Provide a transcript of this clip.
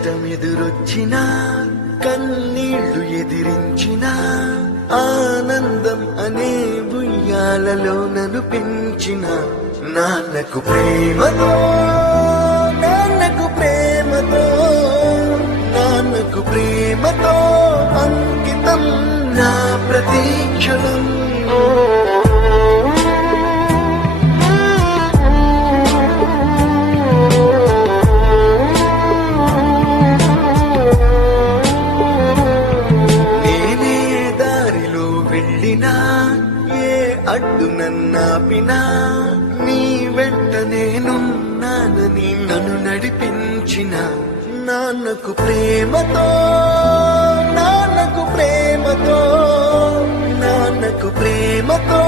కష్టం ఎదురొచ్చినా కన్నీళ్లు ఎదిరించినా ఆనందం అనే ఉయ్యాలలో నన్ను పెంచిన నాన్నకు ప్రేమతో నాన్నకు ప్రేమతో నాన్నకు ప్రేమతో అంకితం నా ప్రతీక్షణం. ఏ అడ్డు నన్నాపినా నీ వెంట నేనున్నానని నన్ను నడిపించిన నాన్నకు ప్రేమతో నాన్నకు ప్రేమతో నాన్నకు ప్రేమతో